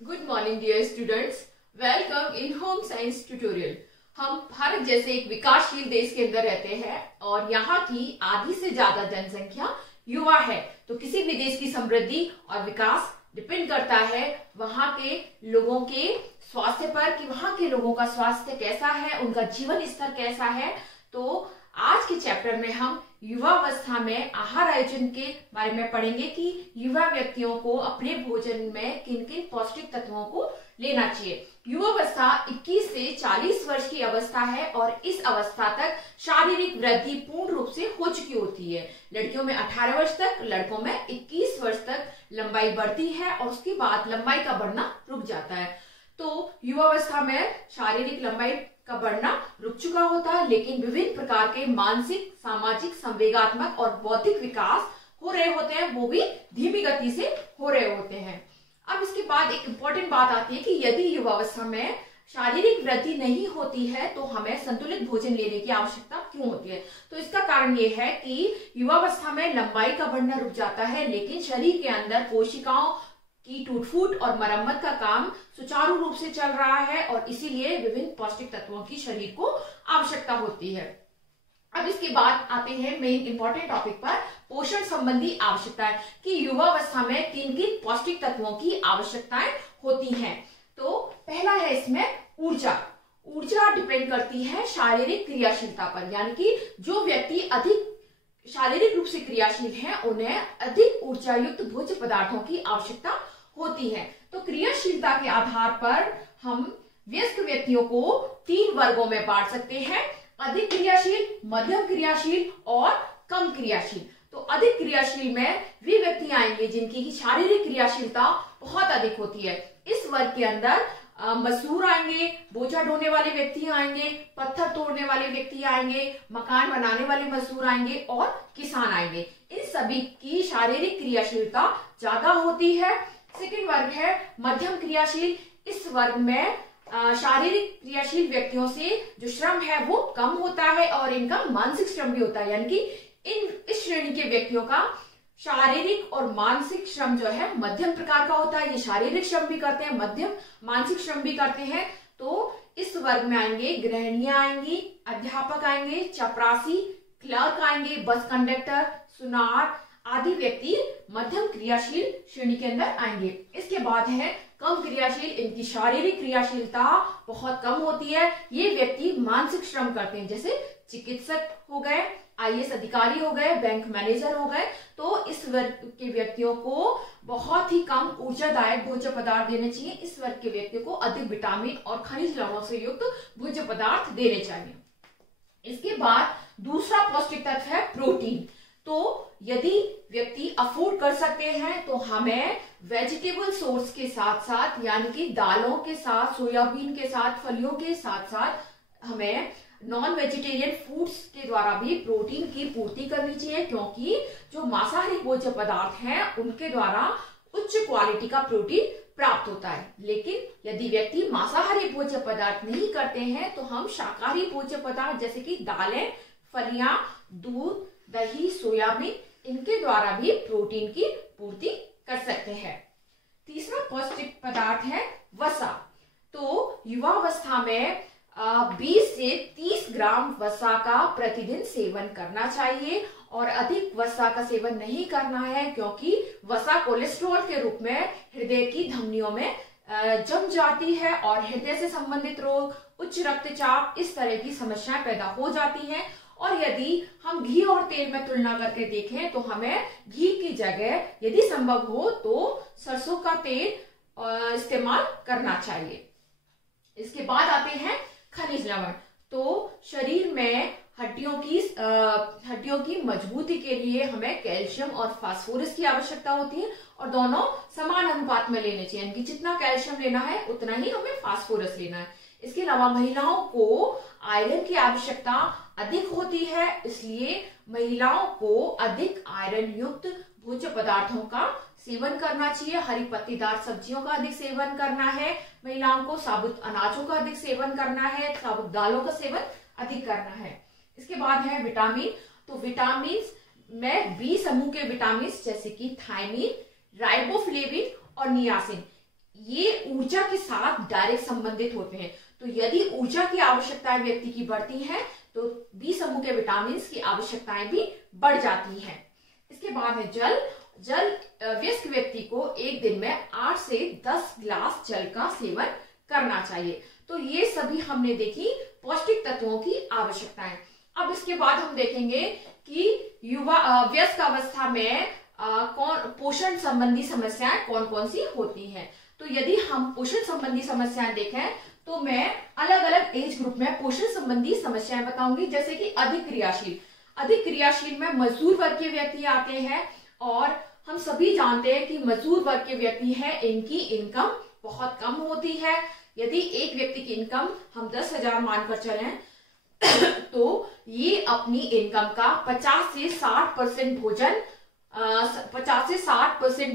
Good morning dear students, welcome in home science tutorial. हम भारत जैसे एक विकासशील देश के अंदर रहते हैं और यहाँ की आधी से ज्यादा जनसंख्या युवा है। तो किसी भी देश की समृद्धि और विकास डिपेंड करता है वहाँ के लोगों के स्वास्थ्य पर, कि वहाँ के लोगों का स्वास्थ्य कैसा है, उनका जीवन स्तर कैसा है। तो आज के चैप्टर में हम युवावस्था में आहार आयोजन के बारे में पढ़ेंगे कि युवा व्यक्तियों को अपने भोजन में किन किन पौष्टिक तत्वों को लेना चाहिए। युवावस्था 21 से 40 वर्ष की अवस्था है और इस अवस्था तक शारीरिक वृद्धि पूर्ण रूप से हो चुकी होती है। लड़कियों में 18 वर्ष तक, लड़कों में 21 वर्ष तक लंबाई बढ़ती है और उसके बाद लंबाई का बढ़ना रुक जाता है। तो युवावस्था में शारीरिक लंबाई का बढ़ना रुक चुका होता है, लेकिन विभिन्न प्रकार के मानसिक, सामाजिक, संवेगात्मक और बौद्धिक विकास हो रहे होते हैं, वो भी धीमी गति से हो रहे होते हैं। अब इसके बाद एक इम्पोर्टेंट बात आती है कि यदि युवावस्था में शारीरिक वृद्धि नहीं होती है तो हमें संतुलित भोजन लेने की आवश्यकता क्यों होती है। तो इसका कारण ये है कि युवावस्था में लंबाई का बढ़ना रुक जाता है, लेकिन शरीर के अंदर कोशिकाओं की टूट-फूट और मरम्मत का काम सुचारू रूप से चल रहा है और इसीलिए विभिन्न पौष्टिक तत्वों की शरीर को आवश्यकता होती है। अब इसके बाद आते हैं मेन इंपॉर्टेंट टॉपिक पर, पोषण संबंधी आवश्यकताएं, कि युवावस्था में किन किन पौष्टिक तत्वों की आवश्यकताएं होती हैं। तो पहला है इसमें ऊर्जा। ऊर्जा डिपेंड करती है शारीरिक क्रियाशीलता पर, यानी कि जो व्यक्ति अधिक शारीरिक रूप से क्रियाशील हैं उन्हें अधिक ऊर्जा युक्त भोज्य पदार्थों की आवश्यकता होती है। तो क्रियाशीलता के आधार पर हम वयस्क व्यक्तियों को 3 वर्गों में बांट सकते हैं: अधिक क्रियाशील, मध्यम क्रियाशील और कम क्रियाशील। तो अधिक क्रियाशील में वे व्यक्ति आएंगे जिनकी शारीरिक क्रियाशीलता बहुत अधिक होती है। इस वर्ग के अंदर मजदूर आएंगे, बोझा ढोने वाले व्यक्ति आएंगे, पत्थर तोड़ने वाले व्यक्ति आएंगे, मकान बनाने वाले मजदूर आएंगे और किसान आएंगे। इन सभी की शारीरिक क्रियाशीलता ज्यादा होती है। सेकंड वर्ग है मध्यम क्रियाशील। इस वर्ग में शारीरिक क्रियाशील व्यक्तियों से जो श्रम है वो कम होता है और इनका मानसिक श्रम भी होता है, यानी कि इस श्रेणी के व्यक्तियों का शारीरिक और मानसिक श्रम जो है मध्यम प्रकार का होता है। ये शारीरिक श्रम भी करते हैं, मध्यम मानसिक श्रम भी करते हैं। तो इस वर्ग में आएंगे गृहिणियां आएंगी, अध्यापक आएंगे, चपरासी, क्लर्क आएंगे, बस कंडक्टर, सुनार आदि व्यक्ति मध्यम क्रियाशील श्रेणी के अंदर आएंगे। इसके बाद है कम क्रियाशील। इनकी शारीरिक क्रियाशीलता बहुत कम होती है। ये व्यक्ति मानसिक श्रम करते हैं, जैसे चिकित्सक हो गए, IAS अधिकारी हो गए, बैंक मैनेजर हो गए। तो इस वर्ग के व्यक्तियों को बहुत ही कम ऊर्जादायक भोज्य पदार्थ देने चाहिए। इस वर्ग के व्यक्तियों को अधिक विटामिन और खनिज लवणों से युक्त भोज्य पदार्थ देने चाहिए। इसके बाद दूसरा पौष्टिक तत्व है प्रोटीन। तो यदि व्यक्ति अफोर्ड कर सकते हैं तो हमें वेजिटेबल सोर्स के साथ साथ, यानी कि दालों के साथ, सोयाबीन के साथ, फलियों के साथ साथ हमें नॉन वेजिटेरियन फूड्स के द्वारा भी प्रोटीन की पूर्ति करनी चाहिए, क्योंकि जो मांसाहारी भोज्य पदार्थ हैं उनके द्वारा उच्च क्वालिटी का प्रोटीन प्राप्त होता है। लेकिन यदि व्यक्ति मांसाहारी भोज्य पदार्थ नहीं करते हैं तो हम शाकाहारी भोज्य पदार्थ जैसे कि दालें, फलियां, दूध, दही, सोयाबीन, इनके द्वारा भी प्रोटीन की पूर्ति कर सकते हैं। तीसरा पौष्टिक पदार्थ है वसा। तो युवावस्था में 20 से 30 ग्राम वसा का प्रतिदिन सेवन करना चाहिए और अधिक वसा का सेवन नहीं करना है, क्योंकि वसा कोलेस्ट्रॉल के रूप में हृदय की धमनियों में जम जाती है और हृदय से संबंधित रोग, उच्च रक्तचाप, इस तरह की समस्याएं पैदा हो जाती हैं। और यदि हम घी और तेल में तुलना करके देखें तो हमें घी की जगह यदि संभव हो तो सरसों का तेल इस्तेमाल करना चाहिए। इसके बाद आते हैं खनिज लवण। तो शरीर में हड्डियों की मजबूती के लिए हमें कैल्शियम और फास्फोरस की आवश्यकता होती है और दोनों समान अनुपात में लेने चाहिए, यानी कि जितना कैल्शियम लेना है उतना ही हमें फास्फोरस लेना है। इसके अलावा महिलाओं को आयरन की आवश्यकता अधिक होती है, इसलिए महिलाओं को अधिक आयरन युक्त भोज्य पदार्थों का सेवन करना चाहिए। हरी पत्तीदार सब्जियों का अधिक सेवन करना है, महिलाओं को साबुत अनाजों का अधिक सेवन करना है, साबुत दालों का सेवन अधिक करना है। इसके बाद है विटामिन। तो विटामिन में बी समूह के विटामिन जैसे कि थायमिन, राइबोफ्लेविन और नियासिन, ये ऊर्जा के साथ डायरेक्ट संबंधित होते हैं। तो यदि ऊर्जा की आवश्यकताएं व्यक्ति की बढ़ती हैं तो बी समूह के विटामिन की आवश्यकताएं भी बढ़ जाती हैं। इसके बाद है जल। जल वयस्क व्यक्ति को एक दिन में 8 से 10 गिलास जल का सेवन करना चाहिए। तो ये सभी हमने देखी पौष्टिक तत्वों की आवश्यकताएं। अब इसके बाद हम देखेंगे कि वयस्क अवस्था में पोषण संबंधी समस्याएं कौन कौन सी होती हैं। तो यदि हम पोषण संबंधी समस्याएं देखें तो मैं अलग अलग एज ग्रुप में पोषण संबंधी समस्याएं बताऊंगी। जैसे कि अधिक क्रियाशील में मजदूर वर्ग के व्यक्ति आते हैं, और हम सभी जानते हैं कि मजदूर वर्ग के व्यक्ति हैं, इनकी इनकम बहुत कम होती है। यदि एक व्यक्ति की इनकम हम 10,000 मानकर चलें तो ये अपनी इनकम का 50 से 60%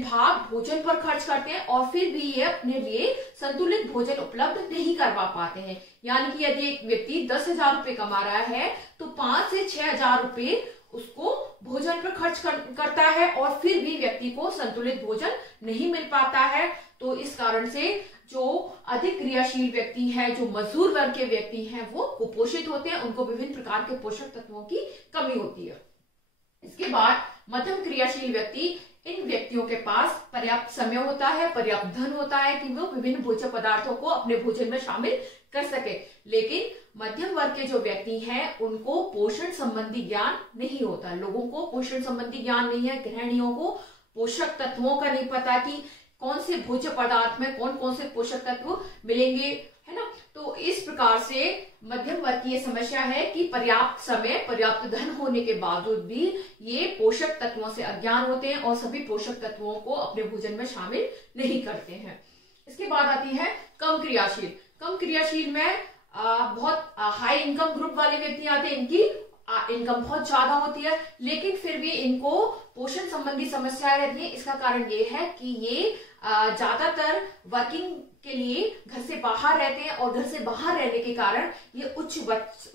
भाग भोजन पर खर्च करते हैं, और फिर भी ये अपने लिए संतुलित भोजन उपलब्ध नहीं करवा पाते हैं। यानी कि यदि एक व्यक्ति 10,000 रुपए कमा रहा है तो 5 से 6,000 रुपए उसको भोजन पर खर्च करता है, और फिर भी व्यक्ति को संतुलित भोजन नहीं मिल पाता है। तो इस कारण से जो अधिक क्रियाशील व्यक्ति है, जो मजदूर वर्ग के व्यक्ति हैं, वो कुपोषित होते हैं, उनको विभिन्न प्रकार के पोषक तत्वों की कमी होती है। इसके बाद मध्यम क्रियाशील व्यक्ति, इन व्यक्तियों के पास पर्याप्त समय होता है, पर्याप्त धन होता है कि वो विभिन्न भोज्य पदार्थों को अपने भोजन में शामिल कर सके। लेकिन मध्यम वर्ग के जो व्यक्ति हैं उनको पोषण संबंधी ज्ञान नहीं होता। लोगों को पोषण संबंधी ज्ञान नहीं है, गृहिणियों को पोषक तत्वों का नहीं पता कि कौन से भोज्य पदार्थ में कौन कौन से पोषक तत्व मिलेंगे, है ना। तो इस प्रकार से मध्यम वर्ग की ये समस्या है कि पर्याप्त समय, पर्याप्त धन होने के बावजूद भी ये पोषक तत्वों से अज्ञान होते हैं और सभी पोषक तत्वों को अपने भोजन में शामिल नहीं करते हैं। इसके बाद आती है कम क्रियाशील में बहुत हाई इनकम ग्रुप वाले व्यक्ति आते हैं, इनकी इनकम बहुत ज्यादा होती है, लेकिन फिर भी इनको पोषण संबंधी समस्याएं रहती है। इसका कारण ये है कि ये ज्यादातर वर्किंग के लिए घर से बाहर रहते हैं, और घर से बाहर रहने के कारण ये उच्च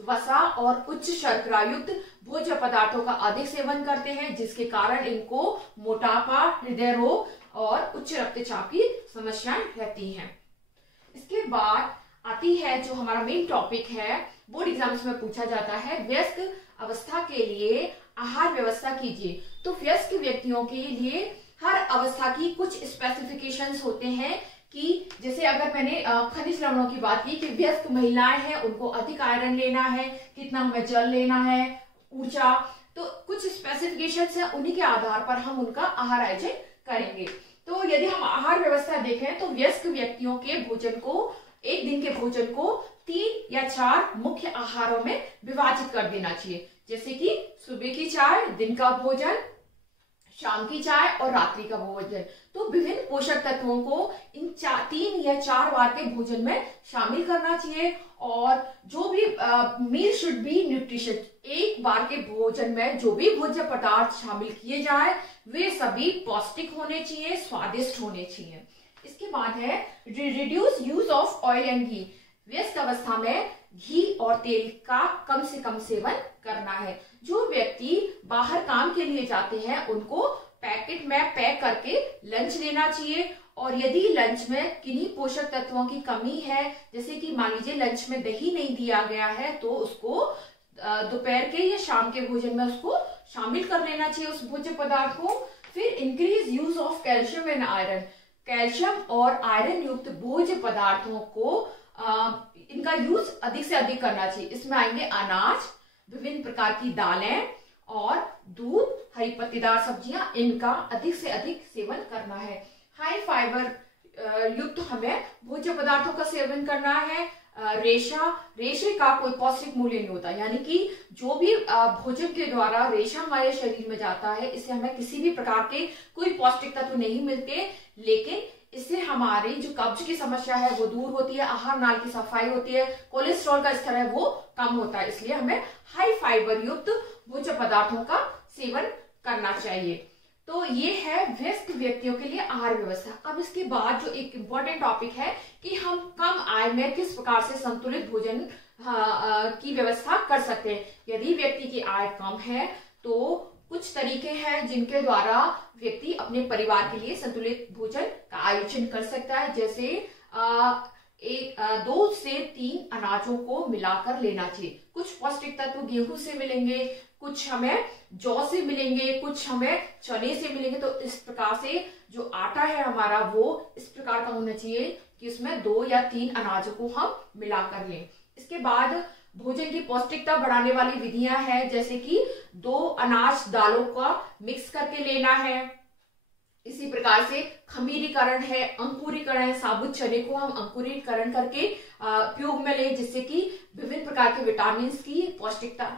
वसा और उच्च शर्करा युक्त भोज्य पदार्थों का अधिक सेवन करते हैं, जिसके कारण इनको मोटापा, हृदय रोग और उच्च रक्तचाप की समस्याएं रहती हैं। इसके बाद आती है जो हमारा मेन टॉपिक है, बोर्ड एग्जाम्स में पूछा जाता है, वयस्क अवस्था के लिए आहार व्यवस्था कीजिए। तो वयस्क व्यक्तियों के लिए हर अवस्था की कुछ स्पेसिफिकेशंस होते हैं कि जैसे अगर मैंने खनिज लवणों की बात की कि वयस्क महिलाएं हैं, उनको अधिक आयरन लेना है, कितना हमें जल लेना है, ऊर्जा, तो कुछ स्पेसिफिकेशंस हैं, उन्हीं के आधार पर हम उनका आहार आयोजन करेंगे। तो यदि हम आहार व्यवस्था देखें तो वयस्क व्यक्तियों के भोजन को, एक दिन के भोजन को 3 या 4 मुख्य आहारों में विभाजित कर देना चाहिए। जैसे कि सुबह की चाय, दिन का भोजन, शाम की चाय और रात्रि का भोजन। तो विभिन्न पोषक तत्वों को इन 3 या 4 बार के भोजन में शामिल करना चाहिए, और जो भी मील शुड बी न्यूट्रिशियस, एक बार के भोजन में जो भी भोज्य पदार्थ शामिल किए जाए वे सभी पौष्टिक होने चाहिए, स्वादिष्ट होने चाहिए। इसके बाद है reduce use of oil and ghee. व्यस्त अवस्था में घी और तेल का कम से कम सेवन करना है। जो व्यक्ति बाहर काम के लिए जाते हैं उनको पैकेट में पैक करके लंच लेना चाहिए, और यदि लंच में किन्हीं पोषक तत्वों की कमी है, जैसे कि मान लीजिए लंच में दही नहीं दिया गया है, तो उसको दोपहर के या शाम के भोजन में उसको शामिल कर लेना चाहिए उस भोज्य पदार्थ को। फिर increase use of calcium and iron. Calcium और आयरन युक्त भोज्य पदार्थों को इनका यूज अधिक से अधिक करना चाहिए। इसमें आएंगे अनाज, विभिन्न प्रकार की दालें और दूध, हरी पत्तेदार सब्जियां, इनका अधिक से अधिक सेवन करना है। हाई फाइबर युक्त हमें भोज्य पदार्थों का सेवन करना है। रेशे का कोई पौष्टिक मूल्य नहीं होता, यानी कि जो भी भोजन के द्वारा रेशा हमारे शरीर में जाता है, इससे हमें किसी भी प्रकार के कोई पौष्टिक तत्व नहीं मिलते, लेकिन इससे हमारी जो कब्ज की समस्या है वो दूर होती है, आहार नाल की सफाई होती है, कोलेस्ट्रॉल का स्तर है वो कम होता है। इसलिए हमें हाई फाइबर युक्त भोज्य पदार्थों का सेवन करना चाहिए। तो ये है वयस्क व्यक्तियों के लिए आहार व्यवस्था। अब इसके बाद जो एक इम्पोर्टेंट टॉपिक है कि हम कम आय में किस प्रकार से संतुलित भोजन की व्यवस्था कर सकते हैं। यदि व्यक्ति की आय कम है तो कुछ तरीके हैं जिनके द्वारा व्यक्ति अपने परिवार के लिए संतुलित भोजन का आयोजन कर सकता है। जैसे 2 से 3 अनाजों को मिलाकर लेना चाहिए। कुछ पौष्टिक तत्व गेहूं से मिलेंगे, कुछ हमें जौ से मिलेंगे, कुछ हमें चने से मिलेंगे। तो इस प्रकार से जो आटा है हमारा वो इस प्रकार का होना चाहिए कि उसमें 2 या 3 अनाजों को हम मिलाकर लें। इसके बाद भोजन की पौष्टिकता बढ़ाने वाली विधियां हैं, जैसे कि 2 अनाज दालों का मिक्स करके लेना है। इसी प्रकार से खमीरीकरण है, अंकुरीकरण है, साबुत चने को हम अंकुरीकरण करके उपयोग में लें, जिससे कि विभिन्न प्रकार के विटामिन की पौष्टिकता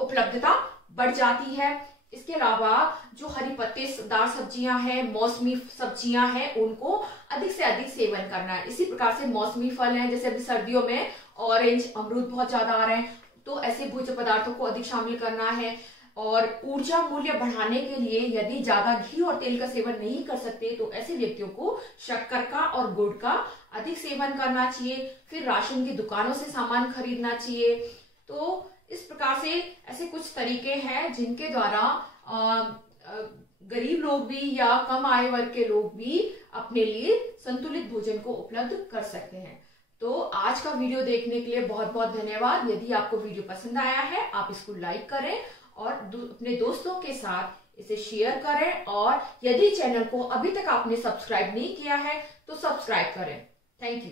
उपलब्धता बढ़ जाती है। इसके अलावा जो हरी पत्तेदार सब्जियां हैं, मौसमी सब्जियां हैं, उनको अधिक से अधिक सेवन करना है। इसी प्रकार से मौसमी फल हैं, जैसे अभी सर्दियों में ऑरेंज, अमरूद बहुत ज्यादा आ रहे हैं, तो ऐसे भोज्य पदार्थों को अधिक शामिल करना है। और ऊर्जा मूल्य बढ़ाने के लिए यदि ज्यादा घी और तेल का सेवन नहीं कर सकते तो ऐसे व्यक्तियों को शक्कर का और गुड़ का अधिक सेवन करना चाहिए। फिर राशन की दुकानों से सामान खरीदना चाहिए। तो इस प्रकार से ऐसे कुछ तरीके हैं जिनके द्वारा गरीब लोग भी या कम आय वर्ग के लोग भी अपने लिए संतुलित भोजन को उपलब्ध कर सकते हैं। तो आज का वीडियो देखने के लिए बहुत बहुत धन्यवाद। यदि आपको वीडियो पसंद आया है, आप इसको लाइक करें और अपने दोस्तों के साथ इसे शेयर करें। और यदि चैनल को अभी तक आपने सब्सक्राइब नहीं किया है तो सब्सक्राइब करें। Thank you.